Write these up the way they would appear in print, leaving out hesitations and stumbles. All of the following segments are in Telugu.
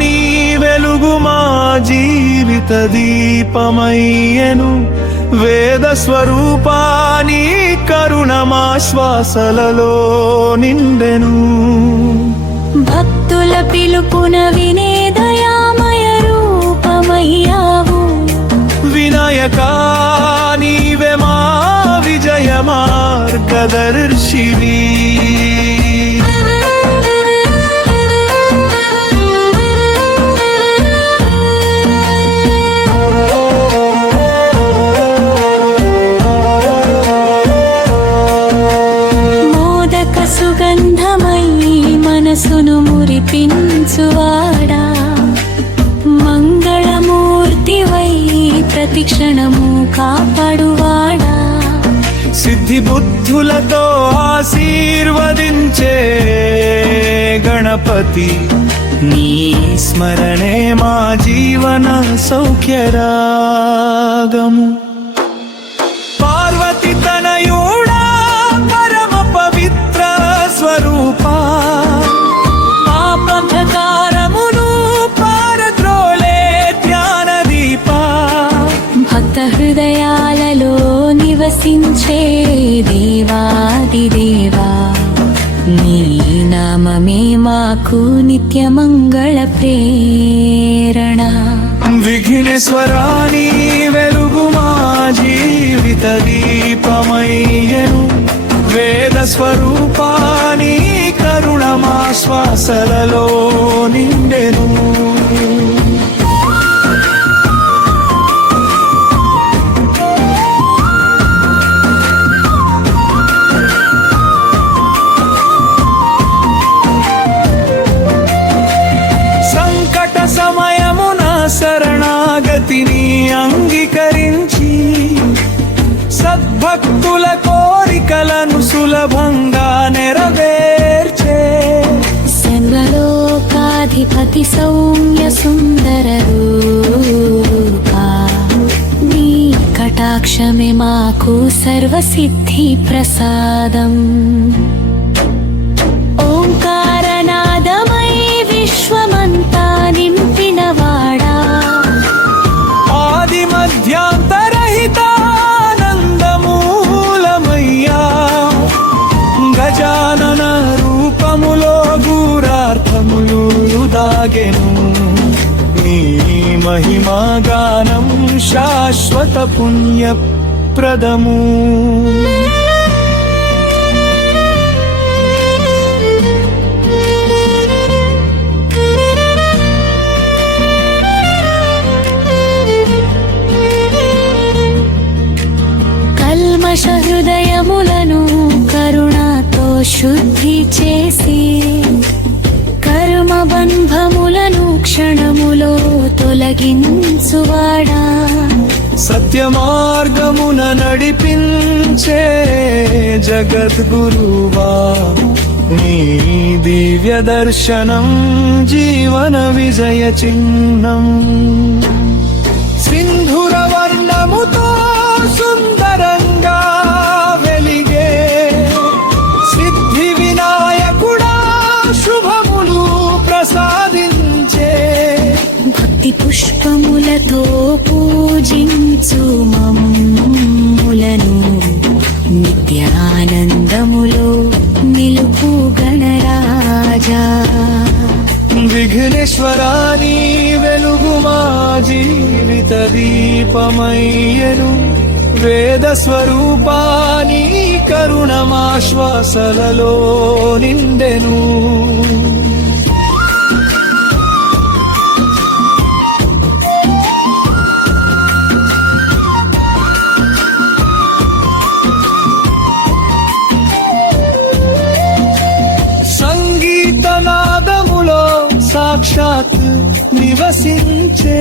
నీ వెలుగు మా జీవిత దీపమయ్యెను వేద స్వరూపాని కరుణ మా శ్వాసలలో నిండెను భక్తుల పిలుపున వినే దయామయ రూపమయ్యావు వినాయకా నీవే మా విజయ మార్గదర్శివి మనసును మురిపించువాడా మంగళమూర్తివై ప్రతిక్షణము కాపాడువాడా సిద్ధి బుద్ధులతో ఆశీర్వదించే గణపతి నీ స్మరణే మా జీవన సౌఖ్యరాగము పార్వతి తనయుడా పరమ పవిత్ర స్వరూపా హృదయాలలో నివసించే దేవాదిదేవా నీ నామమే మాకు నిత్యమంగళ ప్రేరణ విఘ్నేశ్వరా నీ వెలుగు మా జీవిత దీపమయ్యెను వేద స్వరూపాని కరుణ మా శ్వాసలలో నిండెను సమయమున శరణాగతిని అంగీకరించి సద్భక్తుల కోరికలను సులభంగా నెరవేర్చే సర్వలోకాధిపతి సౌమ్య సుందర రూపా నీ కటాక్షమే మాకు సర్వసిద్ధి ప్రసాదం ఓంకారనాదమై విశ్వమంతా నింపినవాడా ఆది మధ్యాంతరహితానందమూలమయ్యా గజానన రూపములో గూఢార్థములు దాగెను నీ మహిమా గానం శాశ్వత పుణ్యప్రదము కల్మష హృదయములను కరుణతో శుద్ధి చేసి కర్మ బంధములను క్షణములో తొలగించువాడా సత్య మార్గమున నడిపించే జగద్గురువా నీ దివ్య దర్శనం జీవన విజయ చిహ్నం సింధుర వర్ణముతో సుందరంగా వెలిగే సిద్ధి వినాయకుడా శుభములు ప్రసాదించే భక్తి పుష్పములతో పూజించు మమ్ములను నిత్యానందములో నిలుపు గణరాజా విఘ్నేశ్వరా నీ వెలుగు మా జీవిత దీపమయ్యెను వేద స్వరూపాని కరుణ మా శ్వాసలలో నిండెను సంగీతనాదములో సాక్షాత్ నివసించే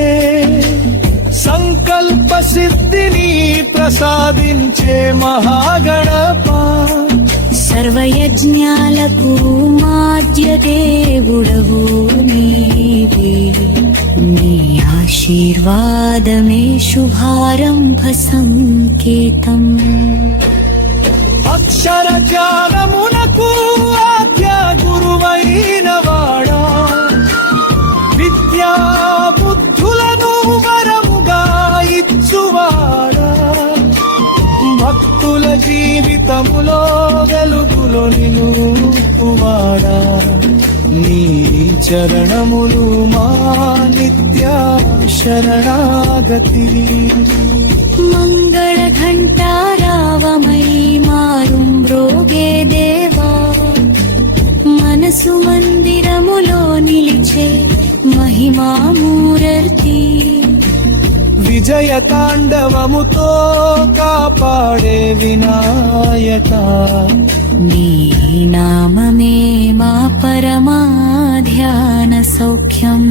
సంకల్ప సిద్ధిని ప్రసాదించే మహాగణప సర్వయజ్ఞాలకు మాధ్య దేవుడవు నీవే నీ ఆశీర్వాదమే శుభారంభ సంకేతం అక్షర జ్ఞానమునకు ఆద్య గురువైన వాడా విద్య జీవితములో వెలుగులో నిలుపువాడా నీ చరణములు మా నిత్య శరణాగతి మంగళ ఘంటారావమై మారుం మ్రోగే దేవా మనసు మందిరములో నిలిచే మహిమామూర్తి విజయ తాండవముతో కాపాడే వినాయక నీ నామమే మా పరమా ధ్యాన సౌఖ్యం